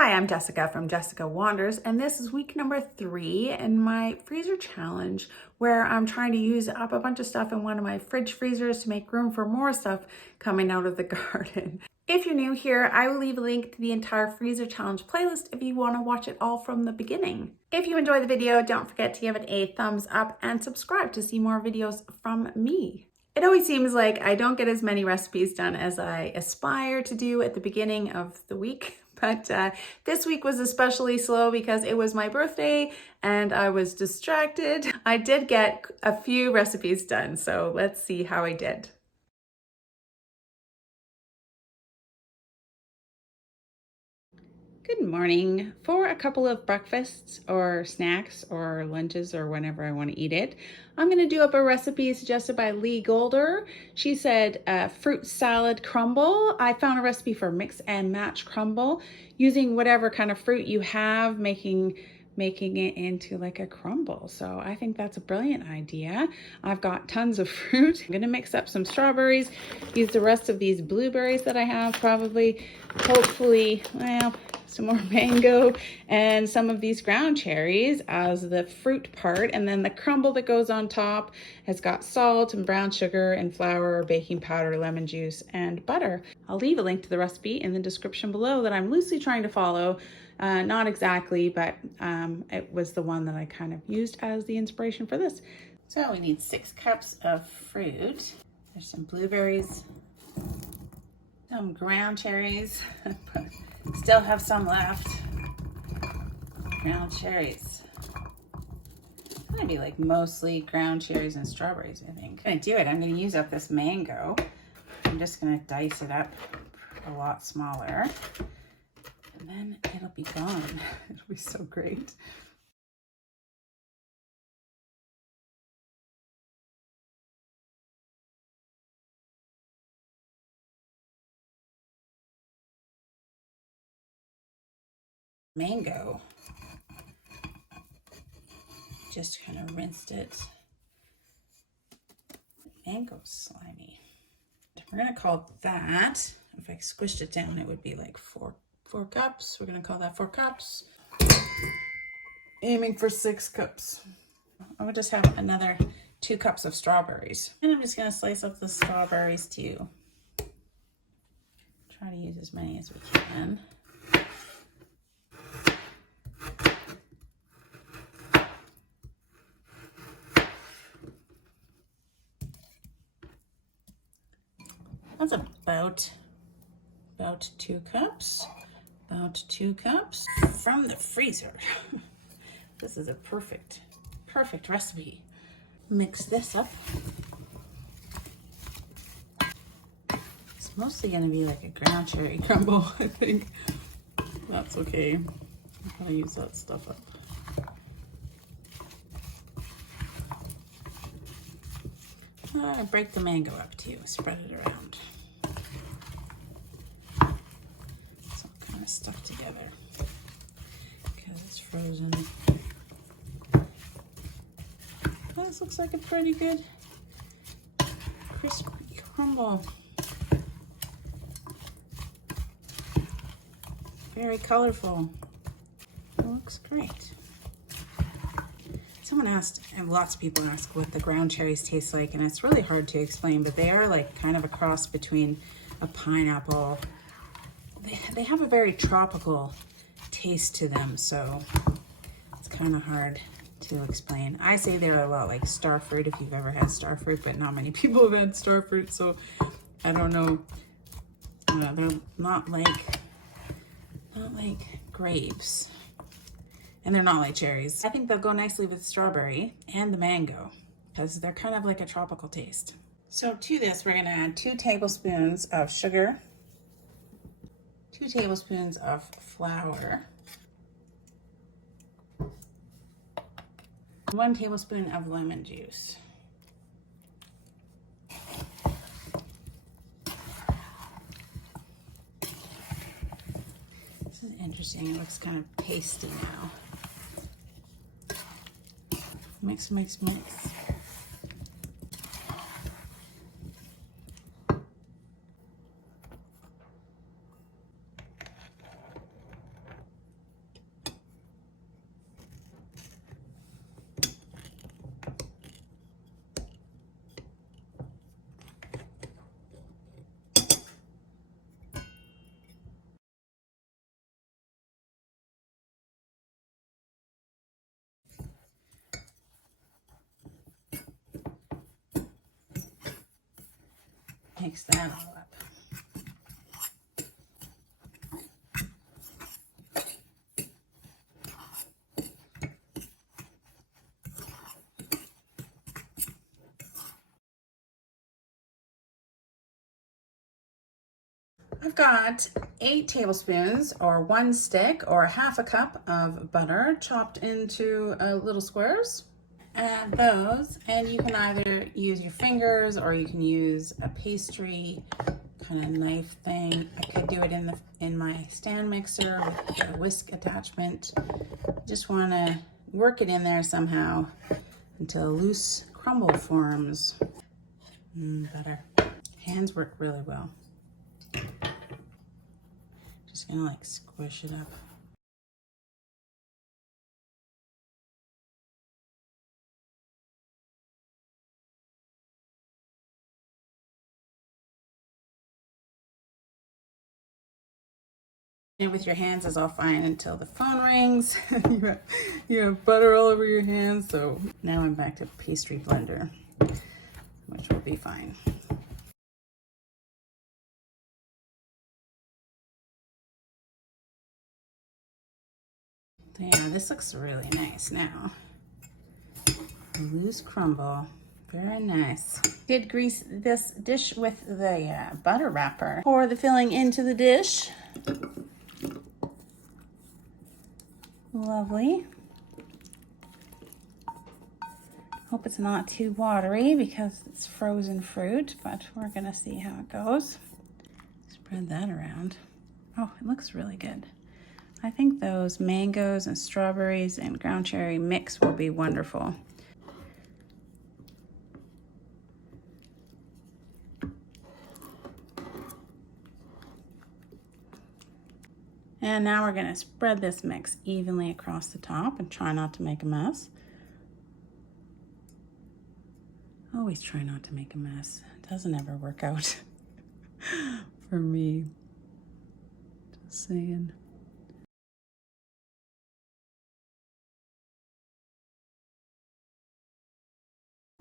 Hi, I'm Jessica from Jessica Wanders, and this is week number 3 in my freezer challenge where I'm trying to use up a bunch of stuff in one of my fridge freezers to make room for more stuff coming out of the garden. If you're new here, I will leave a link to the entire freezer challenge playlist if you want to watch it all from the beginning. If you enjoy the video, don't forget to give it a thumbs up and subscribe to see more videos from me. It always seems like I don't get as many recipes done as I aspire to do at the beginning of the week, but this week was especially slow because it was my birthday and I was distracted. I did get a few recipes done, so let's see how I did. Good morning. For a couple of breakfasts or snacks or lunches or whenever I want to eat it, I'm going to do up a recipe suggested by Lee Golder. She said fruit salad crumble. I found a recipe for mix and match crumble using whatever kind of fruit you have, making it into like a crumble. So I think that's a brilliant idea. I've got tons of fruit. I'm gonna mix up some strawberries, use the rest of these blueberries that I have probably, hopefully, well, some more mango and some of these ground cherries as the fruit part, and then the crumble that goes on top has got salt and brown sugar and flour, baking powder, lemon juice, and butter. I'll leave a link to the recipe in the description below that I'm loosely trying to follow. Not exactly, but it was the one that I kind of used as the inspiration for this. So we need 6 cups of fruit. There's some blueberries, some ground cherries, still have some left. Ground cherries. It's gonna be like mostly ground cherries and strawberries, I think. I'm gonna do it. I'm gonna use up this mango. I'm just gonna dice it up a lot smaller. And then it'll be gone. It'll be so great. Mango. Just kind of rinsed it. The mango's slimy. We're gonna call that, if I squished it down, it would be like four cups. We're gonna call that 4 cups. Aiming for 6 cups. I'm gonna just have another 2 cups of strawberries. And I'm just gonna slice up the strawberries too. Try to use as many as we can. That's about 2 cups. About 2 cups from the freezer. This is a perfect recipe. Mix this up. It's mostly gonna be like a ground cherry crumble, I think. That's okay. I'm gonna use that stuff up. I break the mango up too, spread it around. It's all kind of stuck together because it's frozen. This looks like a pretty good crispy crumble. Very colorful. It looks great. Someone asked, and lots of people ask what the ground cherries taste like, and it's really hard to explain, but they are like kind of a cross between a pineapple. They have a very tropical taste to them, so it's kind of hard to explain. I say they're a lot like star fruit if you've ever had star fruit, but not many people have had star fruit, so I don't know. They're not like grapes. And they're not like cherries. I think they'll go nicely with strawberry and the mango because they're kind of like a tropical taste. So to this, we're gonna add 2 tablespoons of sugar, 2 tablespoons of flour, 1 tablespoon of lemon juice. This is interesting. It looks kind of pasty now. Mix, mix, mix. mix that all up. I've got 8 tablespoons or 1 stick or half a cup of butter chopped into little squares. Add those, and you can either use your fingers or you can use a pastry kind of knife thing. I could do it in my stand mixer with a whisk attachment. Just want to work it in there somehow until a loose crumble forms. Butter. Hands work really well. Just gonna like squish it up. And with your hands is all fine until the phone rings. You have butter all over your hands. So now I'm back to pastry blender, which will be fine. Yeah, this looks really nice now. Loose crumble. Very nice. Did grease this dish with the butter wrapper. Pour the filling into the dish. Lovely. Hope it's not too watery because it's frozen fruit, but we're gonna see how it goes. Spread that around. Oh, it looks really good. I think those mangoes and strawberries and ground cherry mix will be wonderful. And now we're gonna spread this mix evenly across the top and try not to make a mess. Always try not to make a mess. It doesn't ever work out for me. Just saying.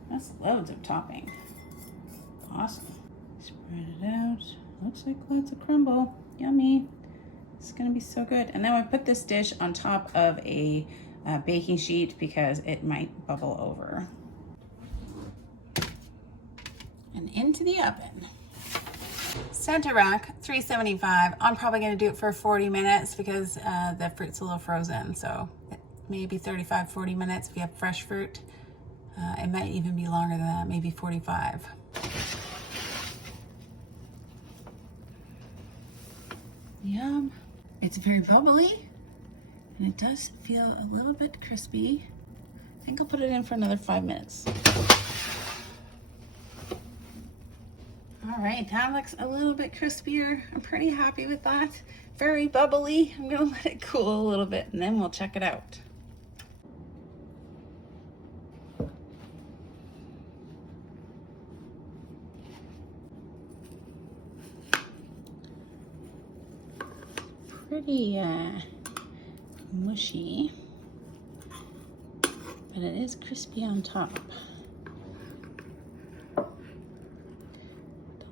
That's loads of topping. Awesome. Spread it out. Looks like loads of crumble. Yummy. It's gonna be so good. And then I put this dish on top of a baking sheet because it might bubble over. And into the oven. Center rack, 375. I'm probably gonna do it for 40 minutes because the fruit's a little frozen. So maybe 35, 40 minutes if you have fresh fruit. It might even be longer than that, maybe 45. Yum. It's very bubbly and it does feel a little bit crispy. I think I'll put it in for another 5 minutes. All right, that looks a little bit crispier. I'm pretty happy with that. Very bubbly. I'm gonna let it cool a little bit and then we'll check it out. Pretty mushy, but it is crispy on top. Don't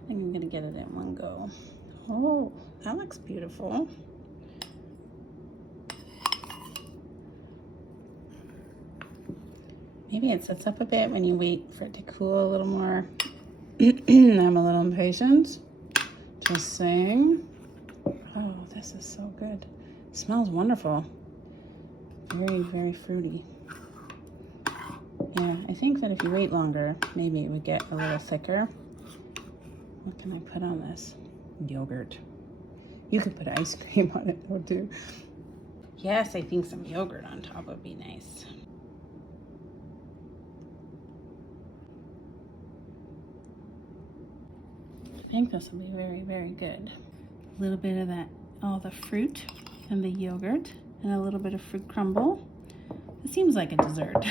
think I'm gonna get it in one go. Oh, that looks beautiful. Maybe it sets up a bit when you wait for it to cool a little more. I'm a little impatient. Just saying. Oh, this is so good. It smells wonderful. Very, very fruity. Yeah, I think that if you wait longer, maybe it would get a little thicker. What can I put on this? Yogurt. You could put ice cream on it though too. Yes, I think some yogurt on top would be nice. I think this will be very, very good. A little bit of that, all the fruit and the yogurt and a little bit of fruit crumble. It seems like a dessert.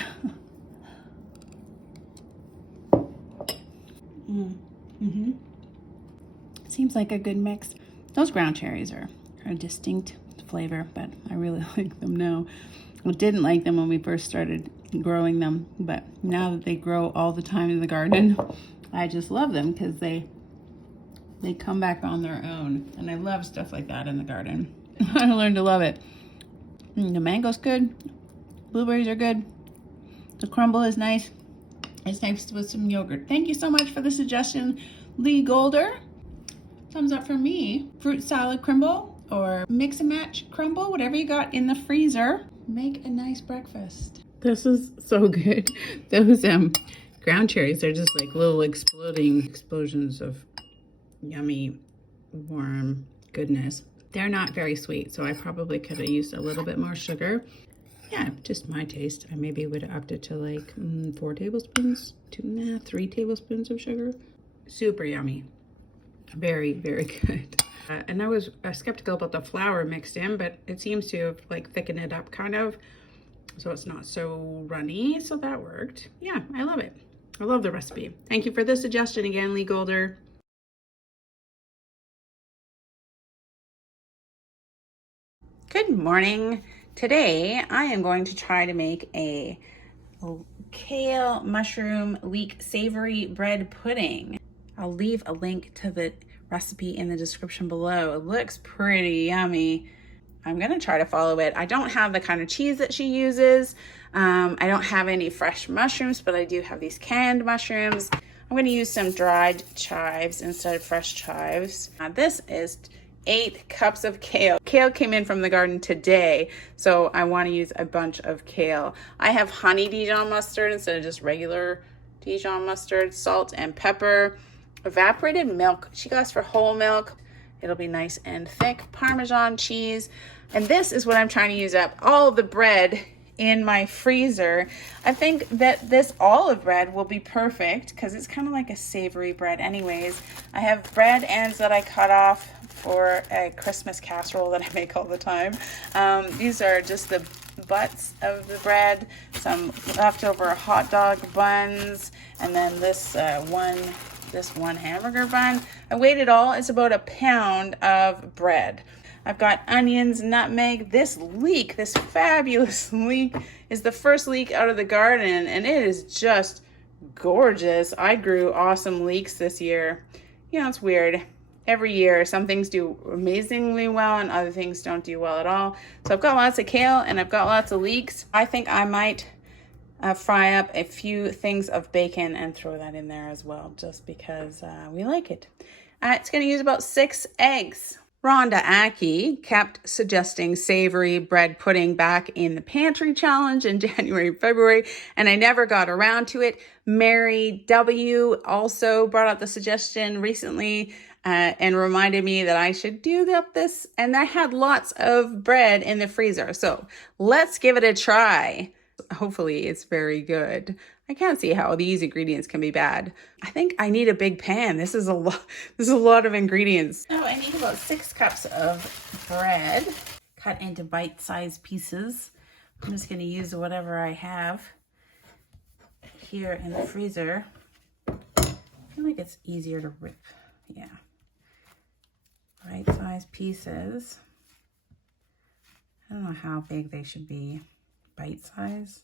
Seems like a good mix. Those ground cherries are a distinct flavor, but I really like them now. I didn't like them when we first started growing them, but now that they grow all the time in the garden, I just love them because they they come back on their own. And I love stuff like that in the garden. I learned to love it. The mango's good. Blueberries are good. The crumble is nice. It's nice with some yogurt. Thank you so much for the suggestion, Lee Golder. Thumbs up from me. Fruit salad crumble or mix and match crumble, whatever you got in the freezer. Make a nice breakfast. This is so good. Those ground cherries are just like little exploding explosions of yummy, warm goodness. They're not very sweet, so I probably could have used a little bit more sugar. Yeah, just my taste. I maybe would have upped it to like 4 tablespoons, 3 tablespoons of sugar. Super yummy. Very, very good. And I was skeptical about the flour mixed in, but it seems to have like thickened it up kind of, so it's not so runny, so that worked. Yeah, I love it. I love the recipe. Thank you for the suggestion again, Lee Golder. Good morning. Today I am going to try to make a kale mushroom leek savory bread pudding. I'll leave a link to the recipe in the description below. It looks pretty yummy. I'm gonna try to follow it. I don't have the kind of cheese that she uses. I don't have any fresh mushrooms, but I do have these canned mushrooms. I'm gonna use some dried chives instead of fresh chives. This is 8 cups of kale. Kale came in from the garden today, so I want to use a bunch of kale. I have honey Dijon mustard instead of just regular Dijon mustard, salt and pepper, evaporated milk. She got us for whole milk. It'll be nice and thick. Parmesan cheese. And this is what I'm trying to use up. All of the bread in my freezer. I think that this olive bread will be perfect because it's kind of like a savory bread anyways. I have bread ends that I cut off for a Christmas casserole that I make all the time. These are just the butts of the bread, some leftover hot dog buns, and then this one hamburger bun. I weighed it all. It's about 1 pound of bread. I've got onions, nutmeg. This leek, this fabulous leek, is the first leek out of the garden, and it is just gorgeous. I grew awesome leeks this year. You know, it's weird. Every year, some things do amazingly well and other things don't do well at all. So I've got lots of kale and I've got lots of leeks. I think I might fry up a few things of bacon and throw that in there as well, just because we like it. It's going to use about 6 eggs. Rhonda Aki kept suggesting savory bread pudding back in the pantry challenge in January and February, and I never got around to it. Mary W. also brought up the suggestion recently and reminded me that I should do this, and I had lots of bread in the freezer. So let's give it a try. Hopefully it's very good. I can't see how these ingredients can be bad. I think I need a big pan. This is a lot of ingredients. So I need about 6 cups of bread cut into bite-sized pieces. I'm just going to use whatever I have here in the freezer. I feel like it's easier to rip. Yeah. Bite-sized pieces. I don't know how big they should be. Bite-sized.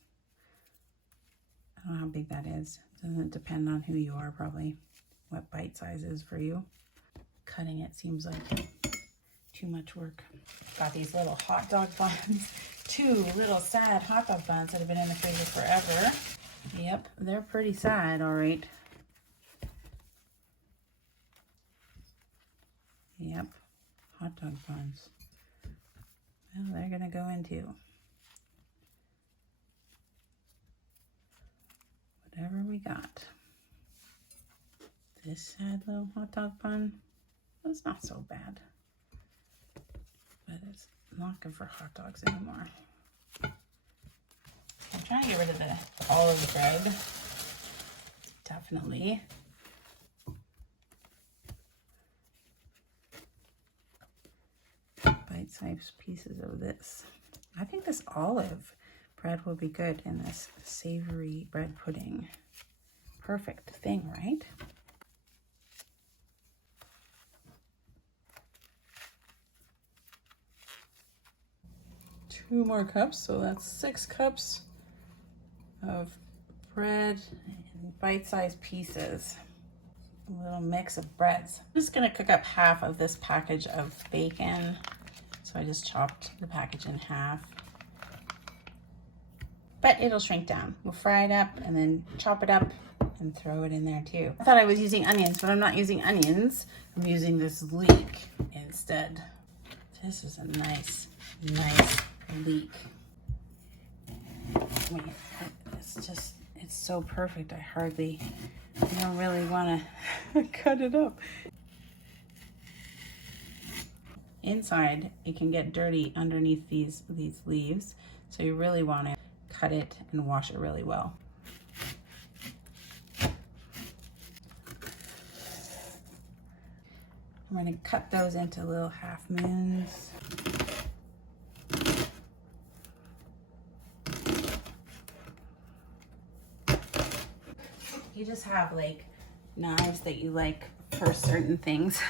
I don't know how big that is. Doesn't depend on who you are, probably, what bite size is for you. Cutting it seems like too much work. Got these little hot dog buns. 2 little sad hot dog buns that have been in the freezer forever. Yep, they're pretty sad, all right. Yep, hot dog buns. Well, they're gonna go into whatever we got. This sad little hot dog bun was not so bad, but it's not good for hot dogs anymore. I'm trying to get rid of the olive bread. Definitely. Bite-sized pieces of this. I think this olive bread will be good in this savory bread pudding. Perfect thing, right? Two more cups, so that's 6 cups of bread in bite-sized pieces. A little mix of breads. I'm just gonna cook up half of this package of bacon. So I just chopped the package in half. But it'll shrink down. We'll fry it up and then chop it up and throw it in there too. I thought I was using onions, but I'm not using onions. I'm using this leek instead. This is a nice leek. Wait, it's so perfect. I don't really want to cut it up. Inside, it can get dirty underneath these leaves, so you really want to cut it and wash it really well. I'm going to cut those into little half moons. You just have like knives that you like for certain things.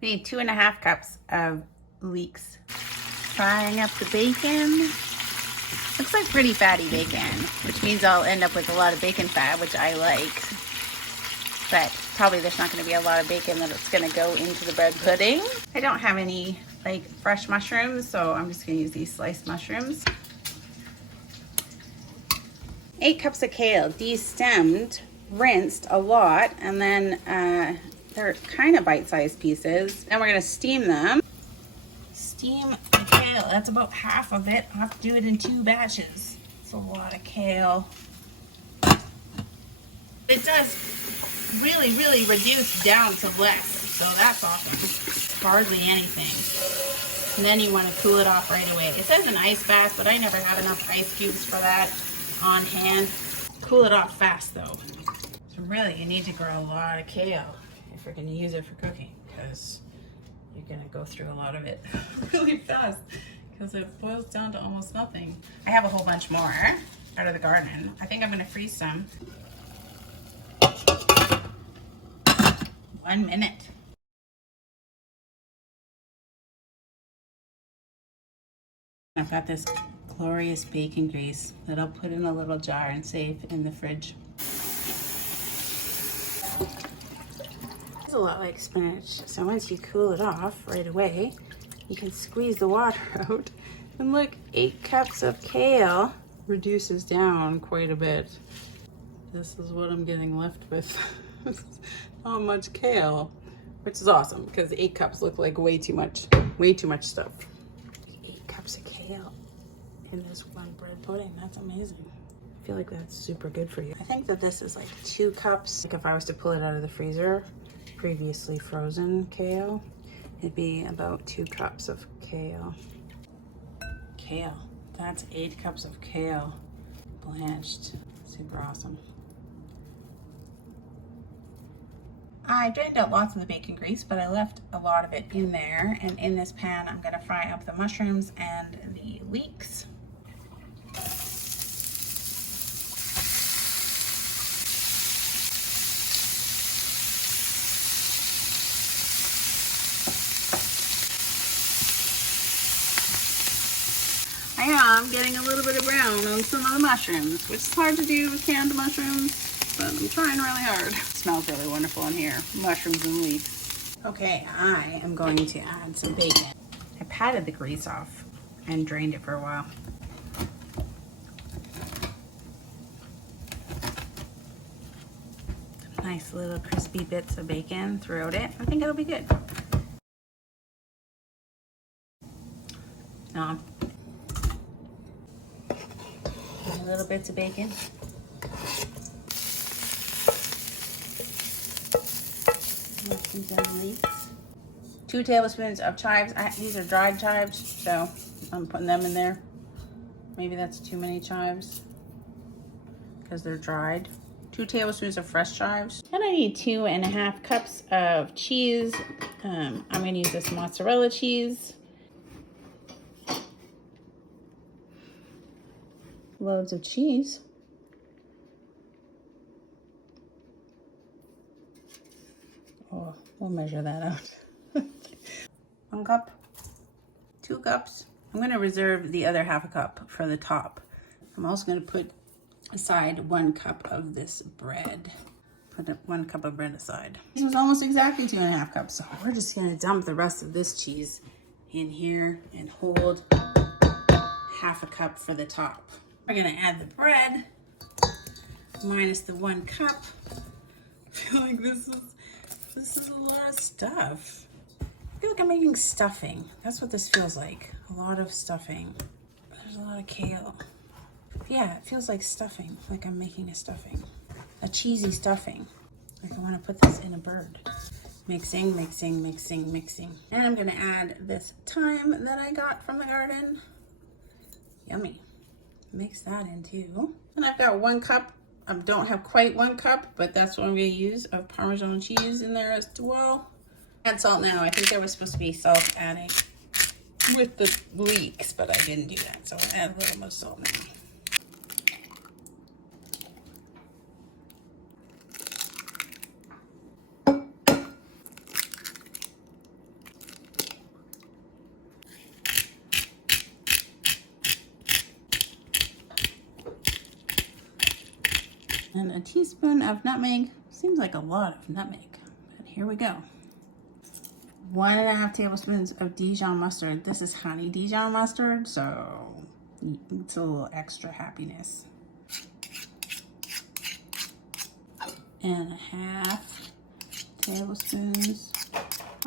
We need 2.5 cups of leeks. Frying up the bacon. Looks like pretty fatty bacon, which means I'll end up with a lot of bacon fat, which I like. But probably there's not going to be a lot of bacon that's going to go into the bread pudding. I don't have any like fresh mushrooms, so I'm just going to use these sliced mushrooms. 8 cups of kale, destemmed, rinsed a lot, and then they're kind of bite-sized pieces. And we're going to steam them. Steam the kale. That's about half of it. I'll have to do it in 2 batches. It's a lot of kale. It does really reduce down to less, so that's awesome. Hardly anything. And then you want to cool it off right away. It says an ice bath, but I never have enough ice cubes for that on hand. Cool it off fast though. So really, you need to grow a lot of kale if you're going to use it for cooking, because you're going to go through a lot of it really fast, because it boils down to almost nothing. I have a whole bunch more out of the garden. I think I'm going to freeze some. 1 minute. I've got this glorious bacon grease that I'll put in a little jar and save in the fridge. It's a lot like spinach, so once you cool it off right away, you can squeeze the water out. And look, 8 cups of kale reduces down quite a bit. This is what I'm getting left with. Not much kale, which is awesome because 8 cups look like way too much stuff. 8 cups of kale in this one bread pudding, that's amazing. I feel like that's super good for you. I think that this is like 2 cups. Like if I was to pull it out of the freezer, previously frozen kale, it'd be about 2 cups of kale. Kale, that's 8 cups of kale blanched. Super awesome. I drained out lots of the bacon grease, but I left a lot of it in there. And in this pan, I'm gonna fry up the mushrooms and the leeks. I am getting a little bit of brown on some of the mushrooms, which is hard to do with canned mushrooms, but I'm trying really hard. It smells really wonderful in here. Mushrooms and leeks. Okay, I am going to add some bacon. I patted the grease off and drained it for a while. Nice little crispy bits of bacon throughout it. I think it'll be good. Little bits of bacon. Mushrooms and leeks. 2 tablespoons of chives. These are dried chives, so I'm putting them in there. Maybe that's too many chives because they're dried. 2 tablespoons of fresh chives. And I need 2.5 cups of cheese. I'm going to use this mozzarella cheese. Loads of cheese. Oh, we'll measure that out. 1 cup, 2 cups. I'm gonna reserve the other half a cup for the top. I'm also gonna put aside 1 cup of this bread. Put 1 cup of bread aside. This was almost exactly 2.5 cups. So we're just gonna dump the rest of this cheese in here and hold half a cup for the top. We're gonna add the bread minus the 1 cup. I feel like this is a lot of stuff. I feel like I'm making stuffing. That's what this feels like. A lot of stuffing. There's a lot of kale. Yeah, it feels like stuffing, like I'm making a stuffing. A cheesy stuffing. Like I want to put this in a bird. Mixing, mixing, mixing, mixing. And I'm gonna add this thyme that I got from the garden. Yummy. Mix that in too. And I've got 1 cup. I don't have quite 1 cup, but that's what I'm gonna use of Parmesan cheese in there as well. Add salt now. I think there was supposed to be salt adding with the leeks, but I didn't do that. So I'll add a little more salt now. And a teaspoon of nutmeg. Seems like a lot of nutmeg, but here we go. 1.5 tablespoons of Dijon mustard. This is honey Dijon mustard, so it's a little extra happiness. And 1/2 tablespoons.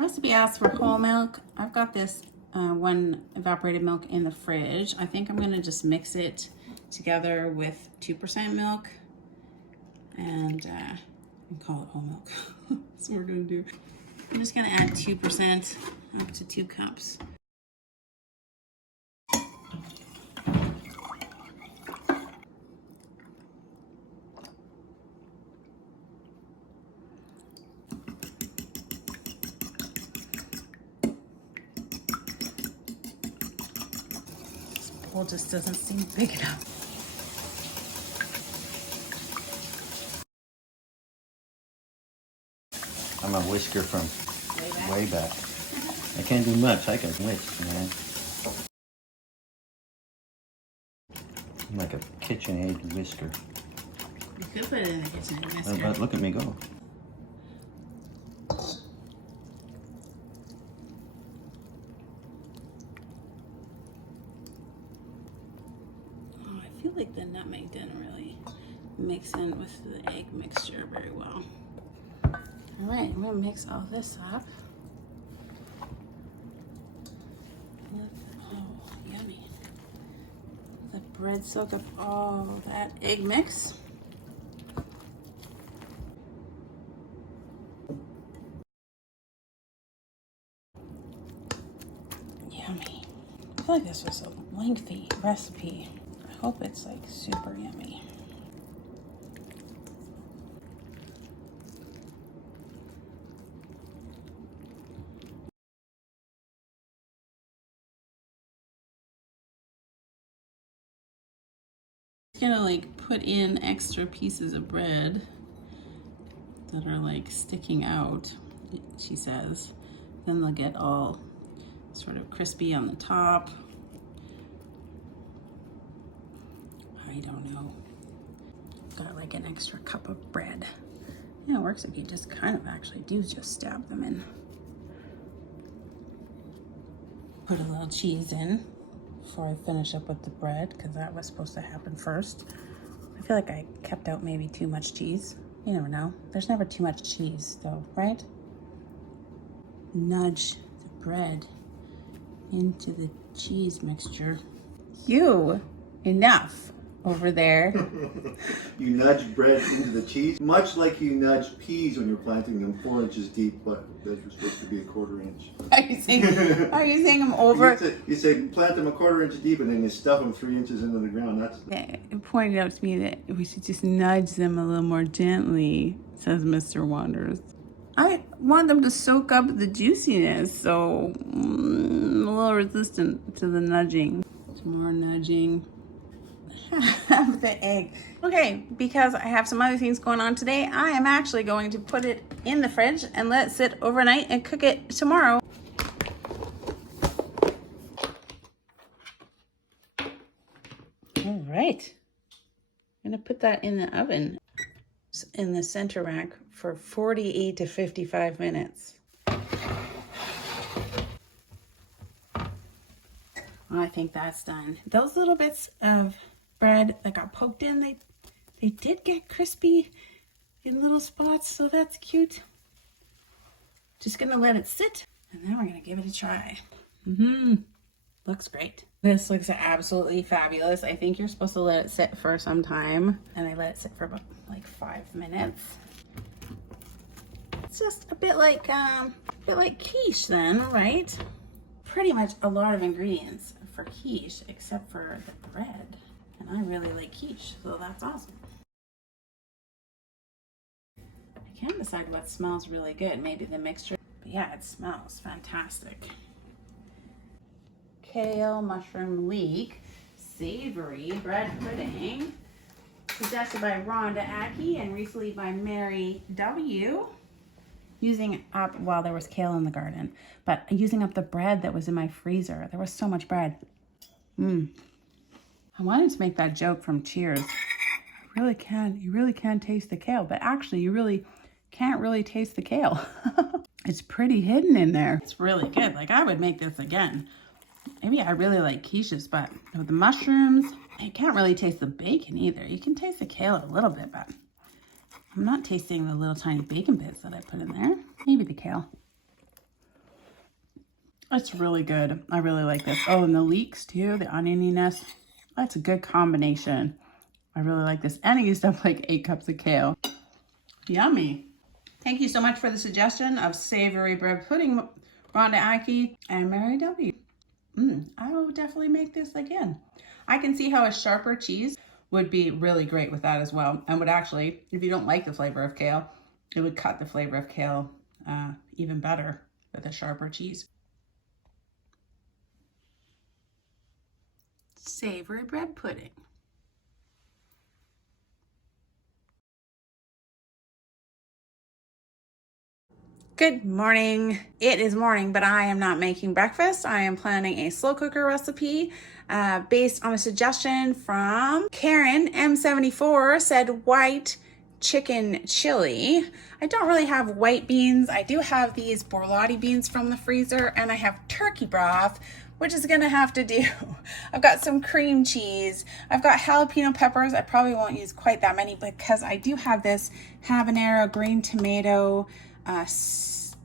Recipe asks for whole milk. I've got this 1 evaporated milk in the fridge. I think I'm gonna just mix it together with 2% milk and call it whole milk. That's what we're gonna do. I'm just gonna add 2% up to 2 cups. This bowl just doesn't seem big enough. I'm a whisker from way back. I can't do much. I can whisk, man. I'm like a KitchenAid whisker. You could put it in the kitchen whisker. But look at me go. Oh, I feel like the nutmeg didn't really mix in with the egg mixture very well. All right, I'm gonna mix all this up. Oh, yummy. Let bread soak up all that egg mix. Yummy. I feel like this was a lengthy recipe. I hope it's like super yummy. Gonna like put in extra pieces of bread that are like sticking out, she says. Then they'll get all sort of crispy on the top. I don't know. Got like an extra cup of bread. Yeah, it works if you just kind of actually do just stab them in. Put a little cheese in before I finish up with the bread, because that was supposed to happen first. I feel like I kept out maybe too much cheese. You never know. There's never too much cheese though, right? Nudge the bread into the cheese mixture. You, enough over there. You nudge bread into the cheese, much like you nudge peas when you're planting them 4 inches deep, but they're supposed to be 1/4 inch. Are you saying I'm over? You say plant them 1/4 inch deep and then you stuff them 3 inches into the ground. That's It pointed out to me that we should just nudge them a little more gently, says Mr. Wonders. I want them to soak up the juiciness, so I'm a little resistant to the nudging. Some more nudging. have the egg. Okay, because I have some other things going on today, I am actually going to put it in the fridge and let it sit overnight and cook it tomorrow. All right, I'm gonna put that in the oven in the center rack for 48 to 55 minutes. I think that's done. Those little bits of bread that got poked in, they did get crispy in little spots, so that's cute. Just gonna let it sit, and then we're gonna give it a try. Looks great. This looks absolutely fabulous. I think you're supposed to let it sit for some time, and I let it sit for about like 5 minutes. It's just a bit like quiche then, right? Pretty much a lot of ingredients for quiche except for the bread, and I really like quiche, so that's awesome. I can't decide what smells really good. Maybe the mixture, but yeah, it smells fantastic. Kale mushroom leek savory bread pudding, suggested by Rhonda Aki and recently by Mary W. Using up, well, there was kale in the garden, but using up the bread that was in my freezer. There was so much bread. I wanted to make that joke from Cheers. You really can taste the kale, but actually you really can't really taste the kale. It's pretty hidden in there. It's really good. Like, I would make this again. Maybe I really like quiches, but with the mushrooms, you can't really taste the bacon either. You can taste the kale a little bit, but I'm not tasting the little tiny bacon bits that I put in there. Maybe the kale. It's really good. I really like this. Oh, and the leeks too, the onioniness. That's a good combination. I really like this. And I used up like 8 cups of kale. Yummy. Thank you so much for the suggestion of savory bread pudding, Rhonda Aki and Mary W. I will definitely make this again. I can see how a sharper cheese would be really great with that as well, and would actually, if you don't like the flavor of kale, it would cut the flavor of kale even better with a sharper cheese. Savory bread pudding. Good morning. It is morning, but I am not making breakfast. I am planning a slow cooker recipe based on a suggestion from Karen M74, said white chicken chili. I don't really have white beans. I do have these borlotti beans from the freezer, and I have turkey broth, which is gonna have to do. I've got some cream cheese. I've got jalapeno peppers. I probably won't use quite that many because I do have this habanero green tomato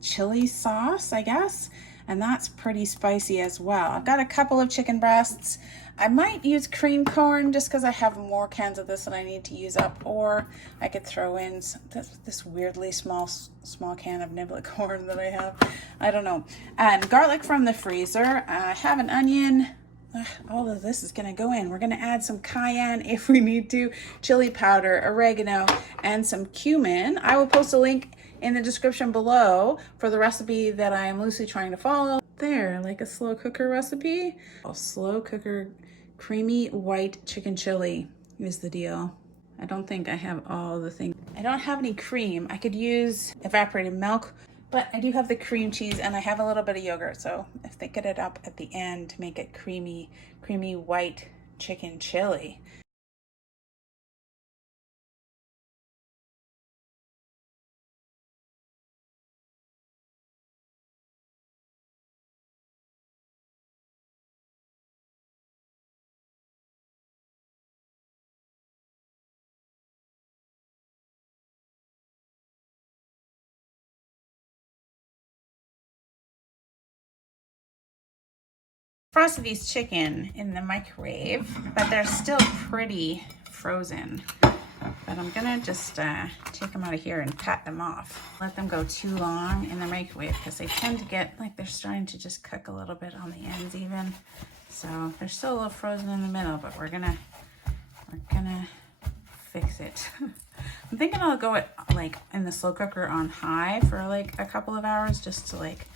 chili sauce, I guess, and that's pretty spicy as well. I've got a couple of chicken breasts. I might use cream corn just because I have more cans of this that I need to use up, or I could throw in this weirdly small can of niblet corn that I have. I don't know. And garlic from the freezer. I have an onion. All of this is going to go in. We're going to add some cayenne if we need to, chili powder, oregano, and some cumin. I will post a link in the description below for the recipe that I am loosely trying to follow. There, like a slow cooker recipe. A slow cooker creamy white chicken chili is the deal. I don't think I have all the things. I don't have any cream. I could use evaporated milk, but I do have the cream cheese and I have a little bit of yogurt. So if they get it up at the end to make it creamy white chicken chili. Frosted these chicken in the microwave, but they're still pretty frozen. But I'm gonna just take them out of here and pat them off. Let them go too long in the microwave because they tend to get like they're starting to just cook a little bit on the ends even. So they're still a little frozen in the middle, but we're gonna fix it. I'm thinking I'll go it like in the slow cooker on high for like a couple of hours just to like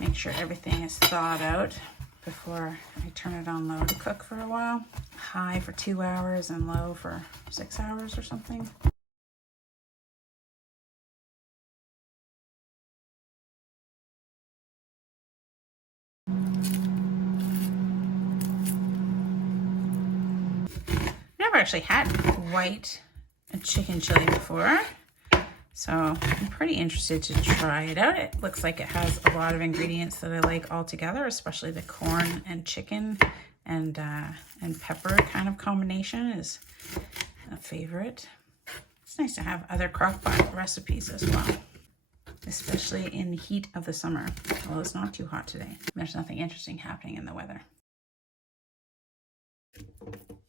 make sure everything is thawed out before I turn it on low to cook for a while. high for 2 hours and low for 6 hours or something. Never actually had white chicken chili before, so I'm pretty interested to try it out. It looks like it has a lot of ingredients that I like all together, especially the corn and chicken and pepper kind of combination is a favorite. It's nice to have other crock-pot recipes as well, especially in the heat of the summer. Well, it's not too hot today. There's nothing interesting happening in the weather.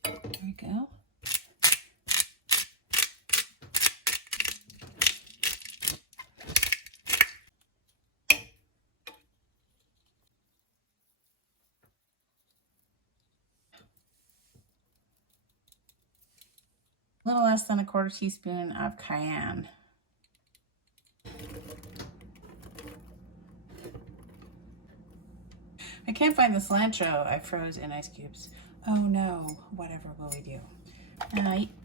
There we go. A little less than a 1/4 teaspoon of cayenne. I can't find the cilantro I froze in ice cubes. Oh no, whatever will we do?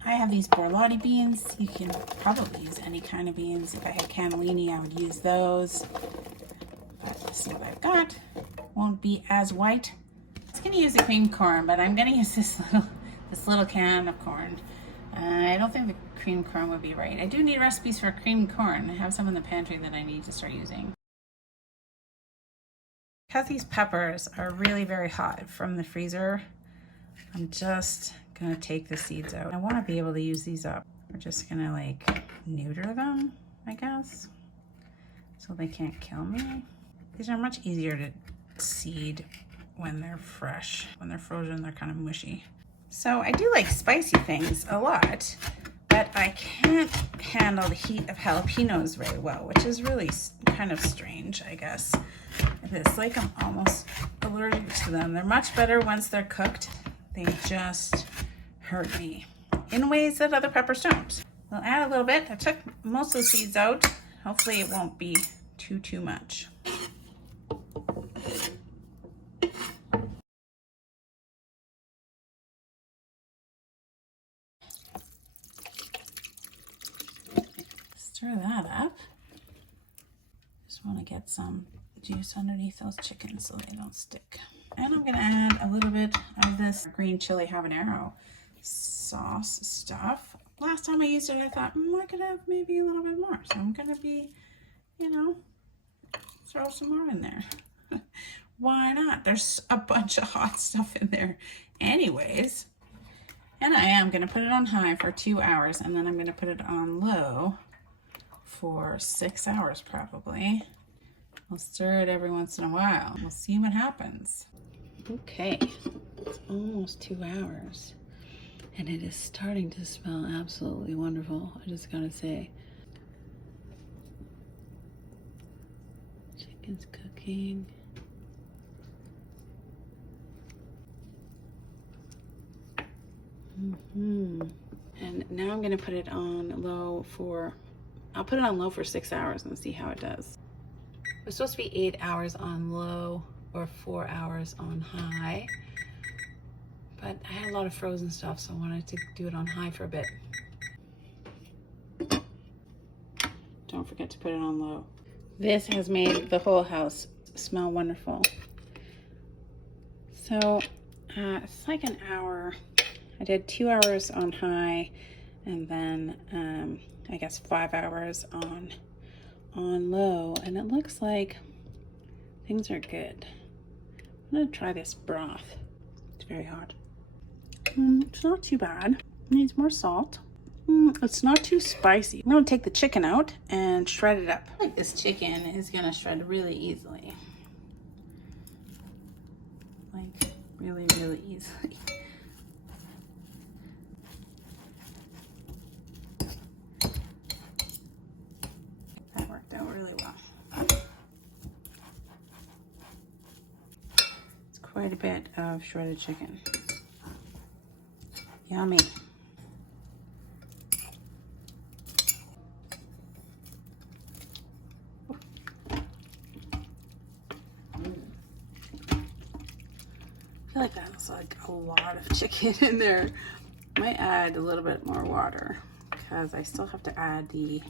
I have these borlotti beans. You can probably use any kind of beans. If I had cannellini, I would use those. But let's see what I've got. Won't be as white. I was gonna use the cream corn, but I'm gonna use this little can of corn. I don't think the cream corn would be right. I do need recipes for cream corn. I have some in the pantry that I need to start using. Because these peppers are really very hot from the freezer, I'm just gonna take the seeds out. I wanna be able to use these up. We're just gonna like neuter them, I guess, so they can't kill me. These are much easier to seed when they're fresh. When they're frozen, they're kind of mushy. So I do like spicy things a lot, but I can't handle the heat of jalapenos very well, which is really kind of strange, I guess. It's like I'm almost allergic to them. They're much better once they're cooked. They just hurt me in ways that other peppers don't. We'll add a little bit. I took most of the seeds out. Hopefully it won't be too much. Stir that up. Just want to get some juice underneath those chickens so they don't stick. And I'm going to add a little bit of this green chili habanero sauce stuff. Last time I used it, I thought, I could have maybe a little bit more. So I'm going to be, throw some more in there. Why not? There's a bunch of hot stuff in there anyways. And I am going to put it on high for 2 hours, and then I'm going to put it on low for 6 hours probably. We'll stir it every once in a while. We'll see what happens. Okay, it's almost 2 hours and it is starting to smell absolutely wonderful. I just gotta say. Chicken's cooking. And now I'm gonna put it on low for, I'll put it on low for 6 hours and see how it does. It's supposed to be 8 hours on low or 4 hours on high, but I had a lot of frozen stuff, so I wanted to do it on high for a bit. Don't forget to put it on low. This has made the whole house smell wonderful. So it's like an hour. I did 2 hours on high, and then I guess 5 hours on low, and it looks like things are good. I'm gonna try this broth. It's very hot. It's not too bad. It needs more salt. It's not too spicy. I'm gonna take the chicken out and shred it up. I think this chicken is gonna shred really easily. Like really, really easily. That worked out really well. It's quite a bit of shredded chicken. Yummy. I feel like that's like a lot of chicken in there. I might add a little bit more water because I still have to add the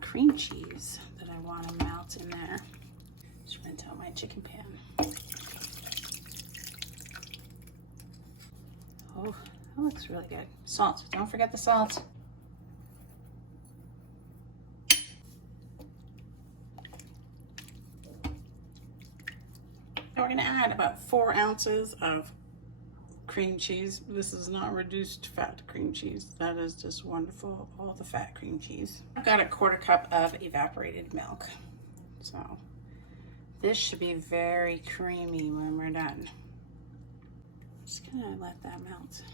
cream cheese that I want to melt in there. Just rinse out my chicken pan. Oh, that looks really good. Salt, don't forget the salt. We're gonna add about 4 ounces of cream cheese. This is not reduced fat cream cheese. That is just wonderful, all the fat cream cheese. I've got a 1/4 cup of evaporated milk. So this should be very creamy when we're done. I'm just gonna let that melt.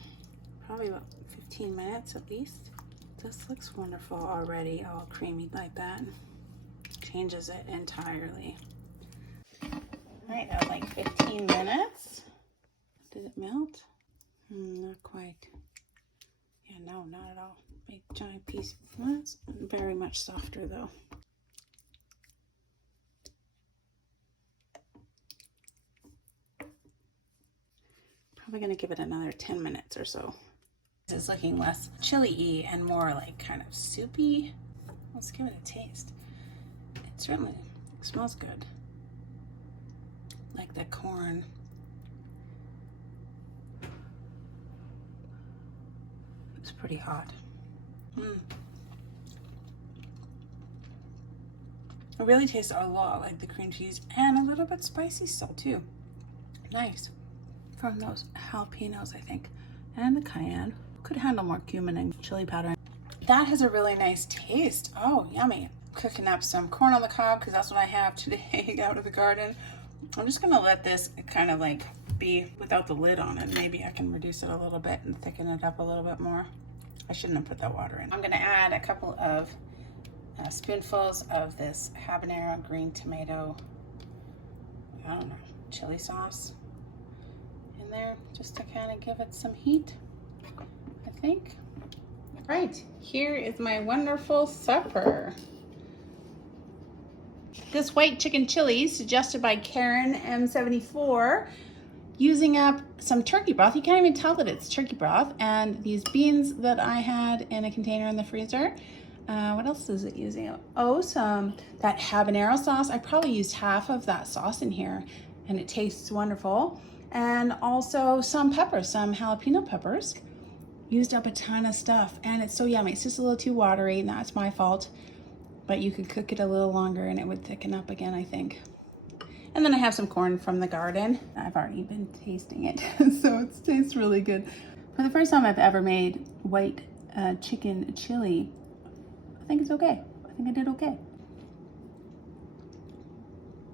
Probably about 15 minutes at least. This looks wonderful already, all creamy like that. Changes it entirely. All right, that was like 15 minutes. Did it melt? Not quite. Yeah, no, not at all. Big giant piece. Well, it's very much softer though. Probably gonna give it another 10 minutes or so. This is looking less chili-y and more like kind of soupy. Let's give it a taste. It certainly smells good. Like the corn. It's pretty hot. It really tastes a lot like the cream cheese and a little bit spicy still too. Nice. From those jalapenos, I think. And the cayenne. Could handle more cumin and chili powder. That has a really nice taste. Oh, yummy. Cooking up some corn on the cob because that's what I have today out of the garden. I'm just gonna let this kind of like be without the lid on it. Maybe I can reduce it a little bit and thicken it up a little bit more. I shouldn't have put that water in. I'm gonna add a couple of spoonfuls of this habanero green tomato, I don't know, chili sauce in there just to kind of give it some heat, I think. Right, here is my wonderful supper. This white chicken chili, suggested by Karen M74, using up some turkey broth. You can't even tell that it's turkey broth. And these beans that I had in a container in the freezer. What else is it using up? Oh, that habanero sauce. I probably used half of that sauce in here and it tastes wonderful. And also some peppers, some jalapeno peppers. Used up a ton of stuff and it's so yummy. It's just a little too watery and that's my fault. But you could cook it a little longer and it would thicken up again, I think. And then I have some corn from the garden. I've already been tasting it, so it tastes really good. For the first time I've ever made white chicken chili, I think it's okay. I think I did okay.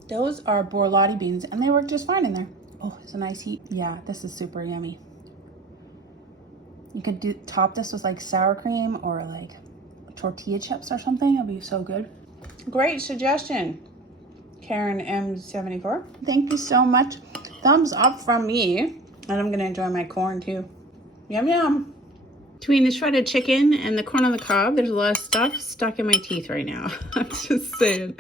Those are borlotti beans and they work just fine in there. Oh, it's a nice heat. Yeah, this is super yummy. You could top this with like sour cream or like tortilla chips or something. It'll be so good. Great suggestion, Karen M74. Thank you so much. Thumbs up from me. And I'm gonna enjoy my corn too. Yum yum. Between the shredded chicken and the corn on the cob, there's a lot of stuff stuck in my teeth right now. I'm just saying.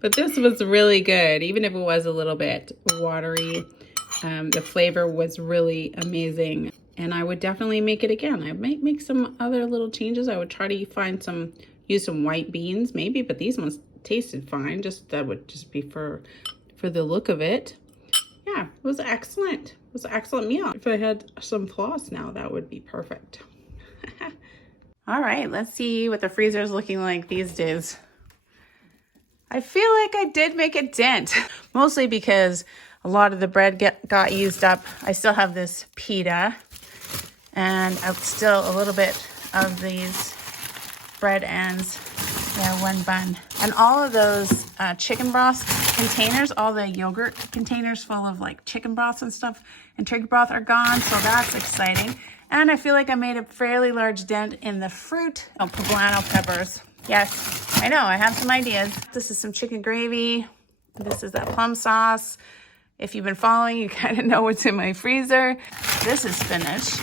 But this was really good, even if it was a little bit watery. The flavor was really amazing. And I would definitely make it again. I might make some other little changes. I would try to use some white beans maybe, but these ones tasted fine. That would just be for the look of it. Yeah, it was excellent. It was an excellent meal. If I had some floss now, that would be perfect. All right, let's see what the freezer is looking like these days. I feel like I did make a dent, mostly because a lot of the bread got used up. I still have this pita. And still a little bit of these bread ends. Yeah, one bun. And all of those chicken broth containers, all the yogurt containers full of like chicken broths and stuff and turkey broth are gone, so that's exciting. And I feel like I made a fairly large dent in the fruit. Oh, poblano peppers. Yes, I know, I have some ideas. This is some chicken gravy. This is that plum sauce. If you've been following, you kind of know what's in my freezer. This is spinach.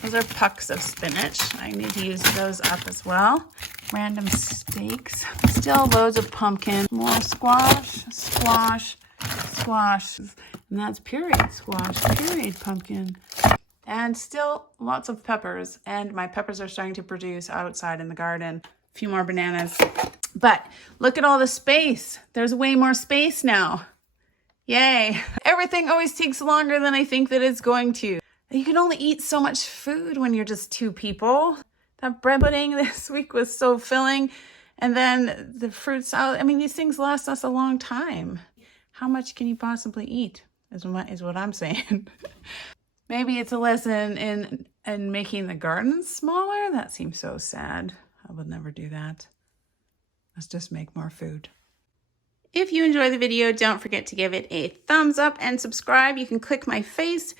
Those are pucks of spinach. I need to use those up as well. Random steaks. Still loads of pumpkin. More squash, squash, squash. And that's pureed squash, pureed pumpkin. And still lots of peppers. And my peppers are starting to produce outside in the garden. A few more bananas. But look at all the space. There's way more space now. Yay. Everything always takes longer than I think that it's going to. You can only eat so much food when you're just 2 people. That bread pudding this week was so filling. And then the fruit salad. I mean, these things last us a long time. How much can you possibly eat is what I'm saying. Maybe it's a lesson in making the garden smaller. That seems so sad. I would never do that. Let's just make more food. If you enjoy the video, don't forget to give it a thumbs up and subscribe. You can click my face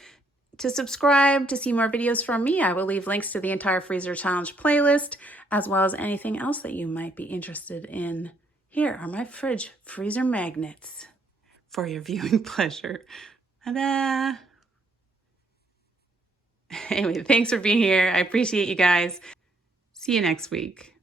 to subscribe to see more videos from me. I will leave links to the entire Freezer Challenge playlist, as well as anything else that you might be interested in. Here are my fridge freezer magnets for your viewing pleasure. Ta-da! Anyway, thanks for being here. I appreciate you guys. See you next week.